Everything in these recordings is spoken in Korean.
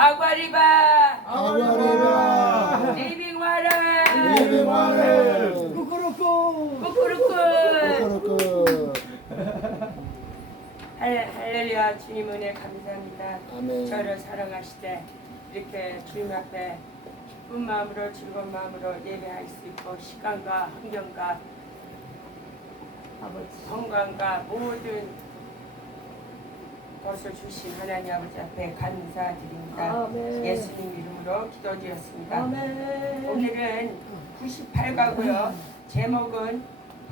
아과리바. 아과리바. 리빙 와라 리빙와를 꾸꾸루꾸 꾸꾸루꾸 꾸꾸루꾸 할- 할렐루야 주님 은혜 감사합니다. 아멘. 저를 사랑하시되 이렇게 주님 앞에 기쁜 마음으로 즐거운 마음으로 예배할 수 있고 시간과 환경과 아버지 건강과 모든 것을 주신 하나님 아버지 앞에 감사드립니다. 아멘. 예수님 이름으로 기도드렸습니다. 아멘 오늘은 98가고요. 제목은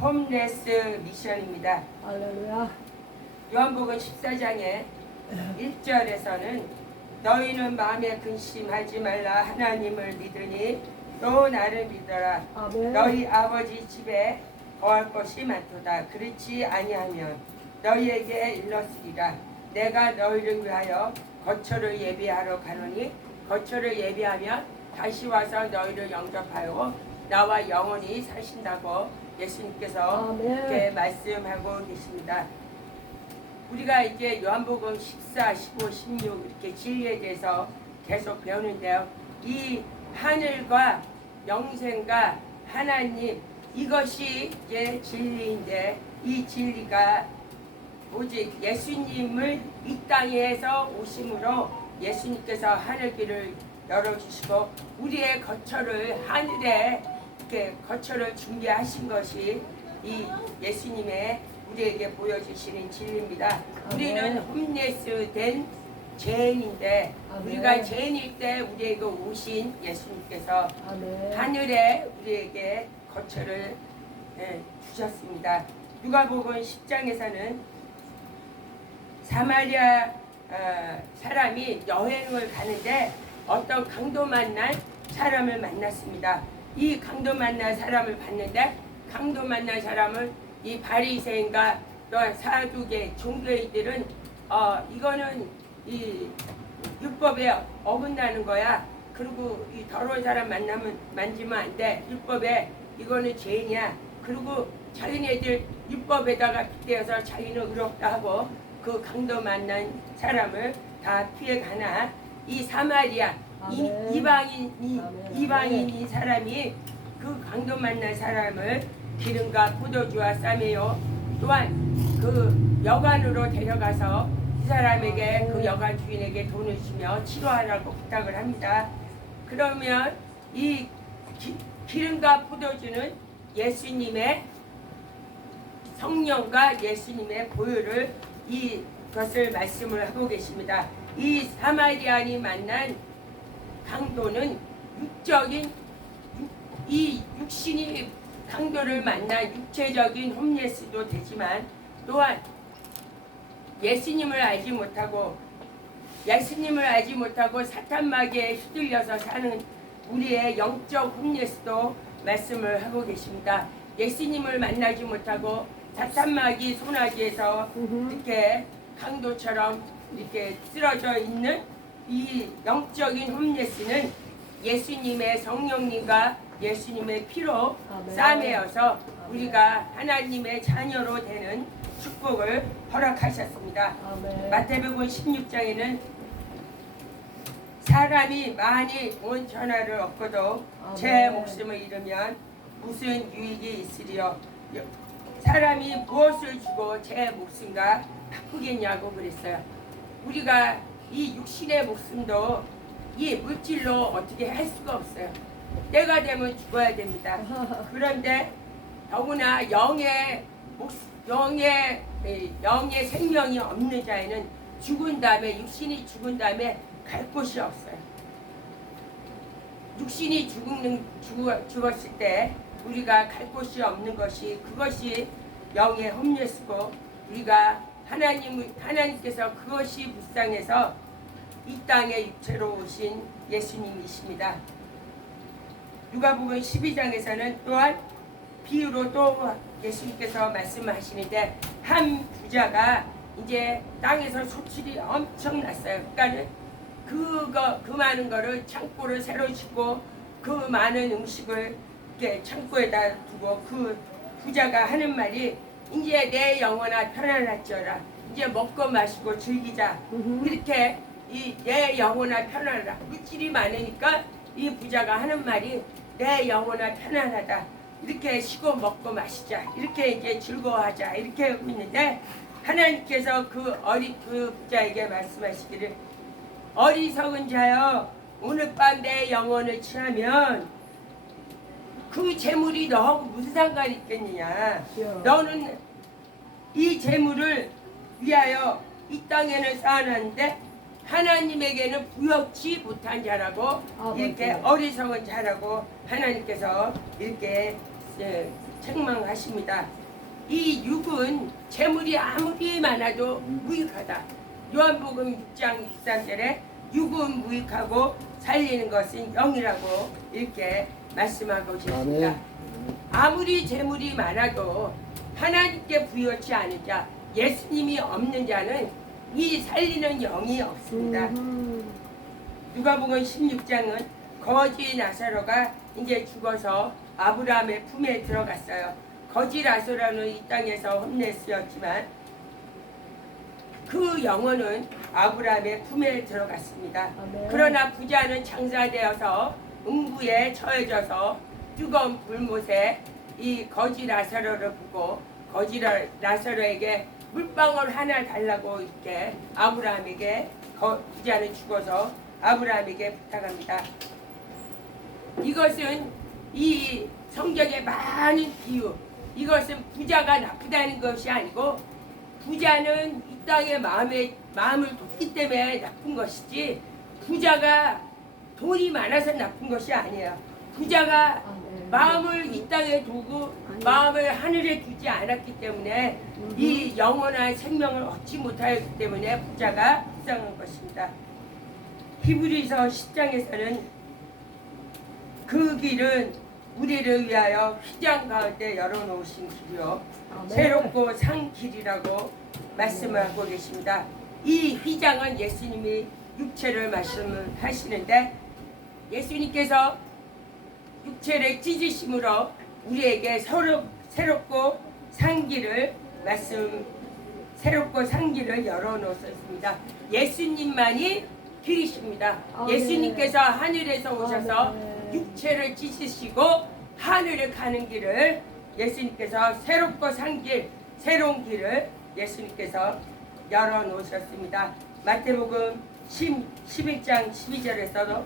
홈레스 미션입니다. 할렐루야 요한복음 14장의 1절에서는 너희는 마음에 근심하지 말라 하나님을 믿으니 또 나를 믿어라 아멘 너희 아버지 집에 거할 것이 많도다. 그렇지 아니하면 너희에게 일렀으리라. 내가 너희를 위하여 거처를 예비하러 가노니 거처를 예비하면 다시 와서 너희를 영접하여 나와 영원히 사신다고 예수님께서 아멘. 이렇게 말씀하고 계십니다. 우리가 이제 요한복음 14, 15, 16 이렇게 진리에 대해서 계속 배우는데요. 이 하늘과 영생과 하나님 이것이 이제 진리인데 이 진리가 오직 예수님을 이 땅에서 오심으로 예수님께서 하늘 길을 열어주시고 우리의 거처를 하늘에 이렇게 거처를 준비하신 것이 이 예수님의 우리에게 보여주시는 진리입니다. 우리는 홈레스 된 죄인인데. 우리가 죄인일 때 우리에게 오신 예수님께서 하늘에 우리에게 거처를 예, 주셨습니다. 누가복음 10장에서는 사마리아 어, 사람이 여행을 가는데 어떤 강도 만난 사람을 만났습니다. 이 강도 만난 사람을 봤는데 강도 만난 사람을 이 바리새인과 또한 사두개 종교인들은 어 이거는 이 율법에 어긋나는 거야. 그리고 이 더러운 사람 만나면 만지면 안 돼. 율법에 이거는 죄인이야. 그리고 자기네들 율법에다가 빗대어서 자기는 의롭다 하고 그 강도 만난 사람을 다 피해 가나 이 사마리아 이, 아멘. 이방인 이 아멘. 이방인 이 사람이 그 강도 만난 사람을 기름과 포도주와 쌈이요 또한 그 여관으로 데려가서 이 사람에게 그 여관 주인에게 돈을 주며 치료하라고 부탁을 합니다. 그러면 이 기, 기름과 포도주는 예수님의 성령과 예수님의 보혈을 이 것을 말씀을 하고 계십니다. 이 사마리안이 만난 강도는 육적인 육- 이 육신이 강도를 만난 육체적인 홈레스도 되지만 또한 예수님을 알지 못하고 예수님을 알지 못하고 사탄마귀에 휘둘려서 사는 우리의 영적 홈레스도 말씀을 하고 계십니다. 예수님을 만나지 못하고 사탄마귀 손아귀에서 이렇게 강도처럼 이렇게 쓰러져 있는 이 영적인 홈레스는 예수님의 성령님과 예수님의 피로 아멘. 싸매어서 우리가 하나님의 자녀로 되는 축복을 허락하셨습니다. 아멘 마태복음 16장에는 사람이 많이 온 전화를 얻고도 제. 목숨을 잃으면 무슨 유익이 있으리요? 사람이 무엇을 주고 제 목숨과 바꾸겠냐고 그랬어요. 우리가 이 육신의 목숨도 이 물질로 어떻게 할 수가 없어요. 때가 되면 죽어야 됩니다. 그런데 더구나 영의 목 영의 에, 영의 생명이 없는 자에는 죽은 다음에 육신이 죽은 다음에 갈 곳이 없어요. 육신이 죽는 죽, 죽었을 때 우리가 갈 곳이 없는 것이 그것이 영의 홈레스고 우리가 하나님 하나님께서 그것이 불쌍해서 이 땅에 육체로 오신 예수님이십니다. 누가복음 12장에서는 또한 비유로 또 예수님께서 말씀하시는데 한 부자가 이제 땅에서 소출이 엄청 났어요. 그러니까는 그거 그 많은 거를 창고를 새로 짓고 그 많은 음식을 이렇게 창고에다 두고 그 부자가 하는 말이 이제 내 영혼아 편안할지어라 이제 먹고 마시고 즐기자. 이렇게 이 내 영혼아 편안하다. 물질이 많으니까 이 부자가 하는 말이 내 영혼아 편안하다. 이렇게 쉬고 먹고 마시자. 이렇게 이제 즐거워하자. 이렇게 하고 있는데 하나님께서 그 어리 그 부자에게 말씀하시기를 어리석은 자여 오늘 밤 내 영혼을 취하면 그 재물이 너하고 무슨 상관이 있겠느냐. 너는 이 재물을 위하여 이 땅에는 쌓아놨는데 하나님에게는 부여치 못한 자라고 아, 이렇게 맞아요. 어리석은 자라고 하나님께서 이렇게 예, 책망하십니다. 이 육은 재물이 아무리 많아도 무익하다. 요한복음 6장 13절에 육은 무익하고 살리는 것은 영이라고 이렇게 말씀하고 계십니다. 아무리 재물이 많아도 하나님께 부여치 않은 자, 예수님이 없는 자는 이 살리는 영이 없습니다. 음. 누가복음 16장은 거지 나사로가 이제 죽어서 아브라함의 품에 들어갔어요. 거지 나사로는 이 땅에서 혼내쓰였지만 그 영혼은 아브라함의 품에 들어갔습니다. 그러나 부자는 장사되어서 음부에 처해져서 뜨거운 불못에 이 거지 나사로를 보고 거지 라- 나사로에게 물방울 하나 달라고 이렇게 아브라함에게 거- 부자는 죽어서 아브라함에게 부탁합니다. 이것은 이 성경의 많은 비유 이것은 부자가 나쁘다는 것이 아니고 부자는 이 땅의 마음에 마음을 돕기 때문에 나쁜 것이지 부자가 돈이 많아서 나쁜 것이 아니에요. 부자가 아, 네. 마음을 이 땅에 두고. 마음을 하늘에 두지 않았기 때문에 이 영원한 생명을 얻지 못하였기 때문에 부자가 불쌍한 것입니다. 히브리서 10장에서는 그 길은 우리를 위하여 휘장 가운데 열어놓으신 길이요. 새롭고 산 길이라고 말씀하고 계십니다. 이 휘장은 예수님이 육체를 말씀을 하시는데 예수님께서 육체를 찢으심으로 우리에게 새롭고 상기를 말씀 새롭고 상기를 열어놓으셨습니다. 예수님만이 길이십니다. 아멘. 예수님께서 하늘에서 오셔서 아멘. 육체를 찢으시고 하늘을 가는 길을 예수님께서 새롭고 산 길, 새로운 길을 예수님께서 열어놓으셨습니다. 마태복음 10, 11장 12절에서도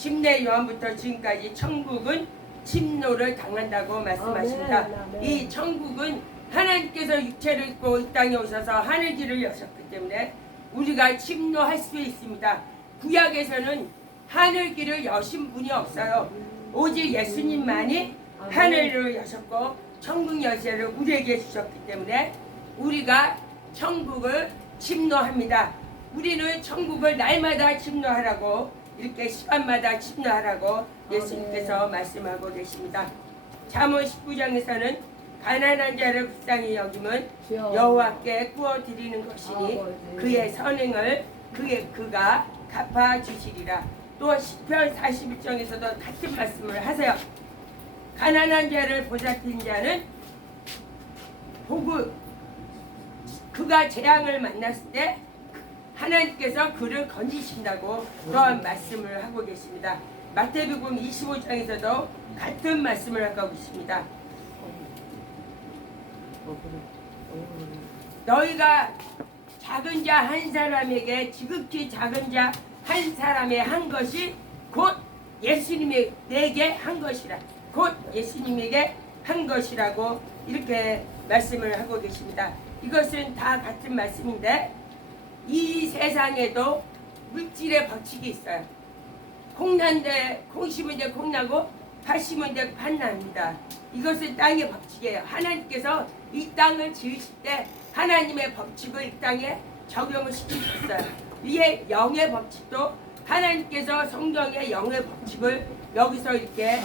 침례 요한부터 지금까지 천국은 침노를 당한다고 말씀하십니다. 아멘. 이 천국은 하나님께서 육체를 입고 이 땅에 오셔서 하늘 길을 여셨기 때문에 우리가 침노할 수 있습니다. 구약에서는 하늘 길을 여신 분이 없어요. 오직 예수님만이. 하늘을 여셨고 천국 열쇠를 우리에게 주셨기 때문에 우리가 천국을 침노합니다. 우리는 천국을 날마다 침노하라고 이렇게 시간마다 침노하라고 예수님께서 말씀하고 계십니다. 잠언 19장에서는 가난한 자를 불쌍히 여김은. 여호와께 구워 드리는 것이니 아버지. 그의 선행을 그의 그가 갚아 주시리라. 또 시편 41장에서도 같은 말씀을 하세요. 가난한 자를 보살핀 자는 복을 그가 재앙을 만났을 때 하나님께서 그를 건지신다고 또한 말씀을 하고 계십니다. 마태복음 25장에서도 같은 말씀을 하고 있습니다. 너희가 작은 자 한 사람에게 지극히 작은 자 한 사람의 한 것이 곧 예수님의 내게 한 것이라 곧 예수님에게 한 것이라고 이렇게 말씀을 하고 계십니다. 이것은 다 같은 말씀인데 이 세상에도 물질의 법칙이 있어요. 콩난데 콩 심은데 콩나고 팥 심은데 팥 납니다. 이것은 땅의 법칙이에요. 하나님께서 이 땅을 지으실 때 하나님의 법칙을 이 땅에 적용을 시키셨어요. 이에 영의 법칙도 하나님께서 성경의 영의 법칙을 여기서 이렇게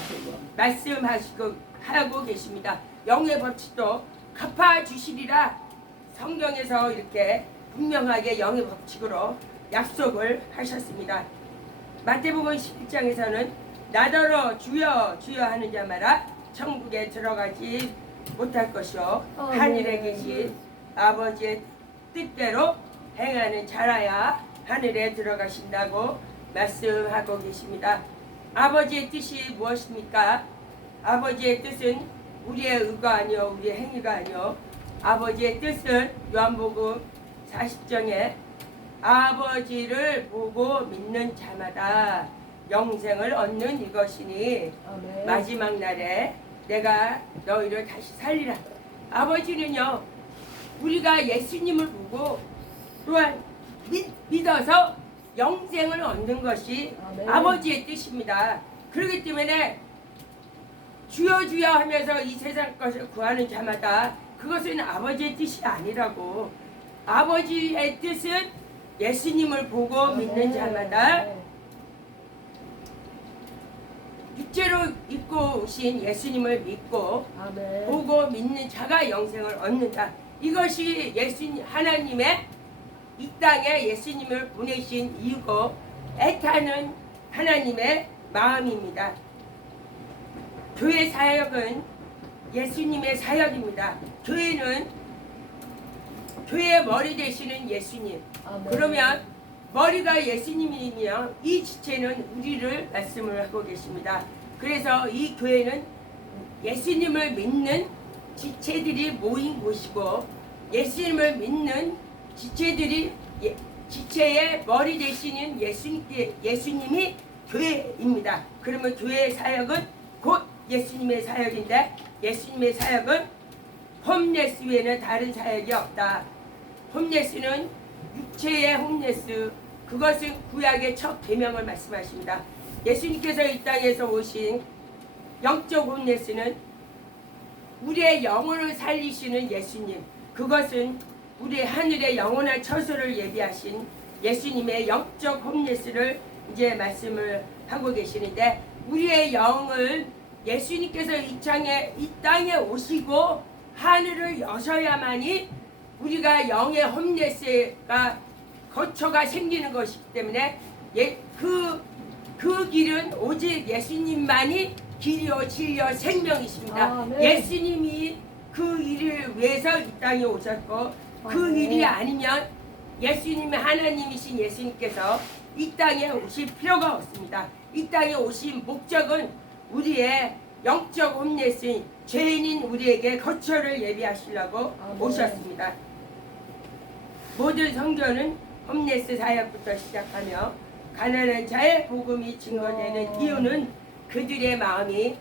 말씀하시고 하고 계십니다. 영의 법칙도 갚아 주시리라 성경에서 이렇게 분명하게 영의 법칙으로 약속을 하셨습니다. 마태복음 11장에서는 나더러 주여 주여 하는 자마다 천국에 들어가지 못할 것이요 어, 하늘에 네. 계신 아버지의 뜻대로 행하는 자라야 하늘에 들어가신다고 말씀하고 계십니다. 아버지의 뜻이 무엇입니까? 아버지의 뜻은 우리의 의가 아니요 우리의 행위가 아니요 아버지의 뜻은 요한복음 40장에 아버지를 보고 믿는 자마다 영생을 얻는 이것이니 아멘. 마지막 날에 내가 너희를 다시 살리라. 아버지는요, 우리가 예수님을 보고 또한 믿, 믿어서 영생을 얻는 것이 아멘. 아버지의 뜻입니다. 그렇기 때문에 주여 주여 하면서 이 세상 것을 구하는 자마다 그것은 아버지의 뜻이 아니라고 아버지의 뜻은 예수님을 보고 믿는 자마다 네. 육체로 입고 오신 예수님을 믿고 아멘. 보고 믿는 자가 영생을 얻는다. 이것이 예수님 하나님의 이 땅에 예수님을 보내신 이유고 애타는 하나님의 마음입니다. 교회 사역은 예수님의 사역입니다. 교회는 교회의 머리 되시는 예수님. 아멘. 그러면 머리가 예수님이면 이 지체는 우리를 말씀을 하고 계십니다. 그래서 이 교회는 예수님을 믿는 지체들이 모인 곳이고 예수님을 믿는 지체들이 예, 지체의 머리 되시는 예수님께 예수님이 교회입니다. 그러면 교회의 사역은 곧 예수님의 사역인데 예수님의 사역은 홈레스 외에는 다른 사역이 없다. 홈레스는 육체의 홈레스 그것은 구약의 첫 계명을 말씀하십니다. 예수님께서 이 땅에서 오신 영적 홈레스는 우리의 영혼을 살리시는 예수님 그것은 우리의 하늘의 영원한 처소를 예비하신 예수님의 영적 홈레스를 이제 말씀을 하고 계시는데 우리의 영을 예수님께서 이 땅에 이 땅에 오시고 하늘을 여셔야만이 우리가 영의 홈레스가 거처가 생기는 것이기 때문에 예, 그, 그 길은 오직 예수님만이 길이요 진리요 생명이십니다. 아멘. 예수님이 그 일을 위해서 이 땅에 오셨고 그 아멘. 일이 아니면 예수님이 하나님이신 예수님께서 이 땅에 오실 필요가 없습니다. 이 땅에 오신 목적은 우리의 영적 홈레스인 죄인인 우리에게 거처를 예비하시려고 아멘. 오셨습니다. 모든 성경은 홈레스 사역부터 시작하며 가난한 자의 복음이 증거되는 어. 이유는 그들의 마음이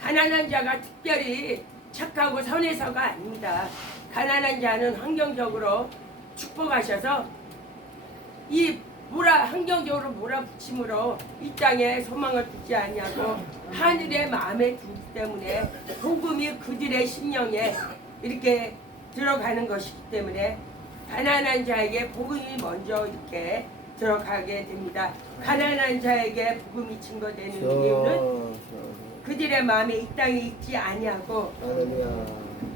가난한 자가 특별히 착하고 선해서가 아닙니다. 가난한 자는 환경적으로 축복하셔서 이 몰아 환경적으로 몰아붙임으로 이 땅에 소망을 두지 아니하고 하늘의 마음에 두기 때문에 복음이 그들의 심령에 이렇게 들어가는 것이기 때문에 가난한 자에게 복음이 먼저 이렇게 들어가게 됩니다. 가난한 자에게 복음이 증거되는 이유는 그들의 마음에 이 땅에 있지 아니하고.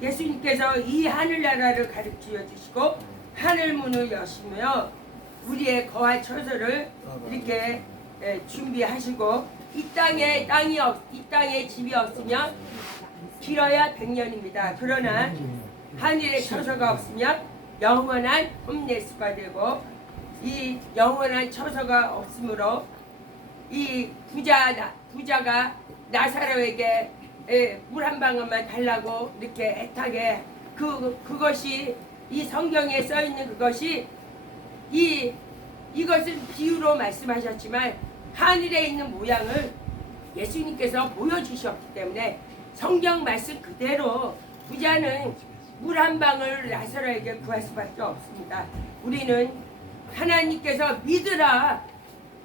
예수님께서 이 하늘나라를 가르쳐 주시고 하늘 문을 여시며 우리의 거할 처소를 이렇게 예, 준비하시고 이 땅에 땅이 없, 이 땅에 집이 없으면 길어야 백년입니다. 그러나 하늘에 처소가 없으면 영원한 홈레스가 되고 이 영원한 처소가 없으므로 이 부자 나- 부자가 나사로에게 물 한 방울만 달라고 이렇게 애타게 그 그것이 이 성경에 써 있는 그것이 이 이것은 비유로 말씀하셨지만 하늘에 있는 모양을 예수님께서 보여주셨기 때문에 성경 말씀 그대로 부자는 물 한 방울 나사로에게 구할 수밖에 없습니다. 우리는 하나님께서 믿으라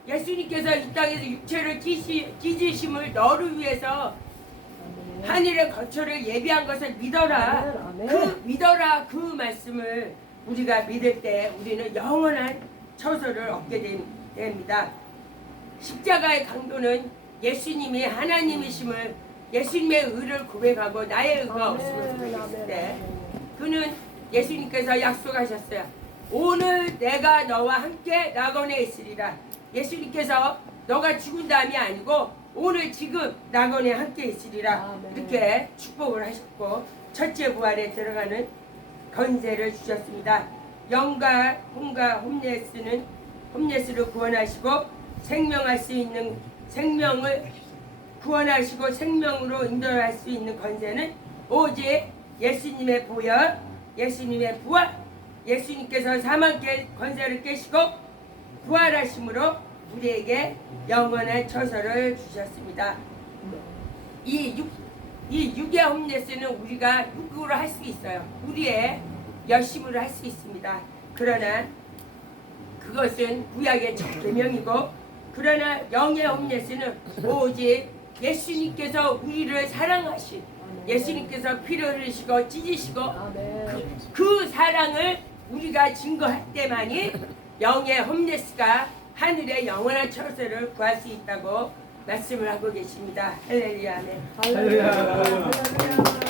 예수님께서 이 땅에서 육체를 찢으, 찢으심을 너를 위해서. 하늘의 거처를 예비한 것을 믿어라. 아멘, 아멘. 그 믿어라 그 말씀을 우리가 믿을 때 우리는 영원한 처소를 얻게 된- 됩니다. 십자가의 강도는 예수님이 하나님이심을 예수님의 의를 고백하고 나의 의가 없음을 고백했을 때. 그는 예수님께서 약속하셨어요. 오늘 내가 너와 함께 낙원에 있으리라. 예수님께서 너가 죽은 다음이 아니고 오늘 지금 낙원에 함께 있으리라. 이렇게 축복을 하셨고 첫째 부활에 들어가는 건세를 주셨습니다. 영과 혼과 홈레스는 홈레스를 구원하시고 생명할 수 있는 생명을 구원하시고 생명으로 인도할 수 있는 권세는 오직 예수님의 보혈, 예수님의 부활, 예수님께서 사망의 권세를 깨시고 부활하심으로 우리에게 영원한 처소를 주셨습니다. 이 육, 이 육의 홈레스는 우리가 육으로 할 수 있어요. 우리의 열심으로 할 수 있습니다. 그러나 그것은 구약의 첫 계명이고 그러나 영의 홈레스는 오직 예수님께서 우리를 사랑하신 예수님께서 피를 흘리시고 찢으시고 아멘. 그 사랑을 우리가 증거할 때만이 영의 홈레스가 하늘의 영원한 처소를 구할 수 있다고 말씀을 하고 계십니다. 할렐루야 아멘. 할렐루야. 할렐루야.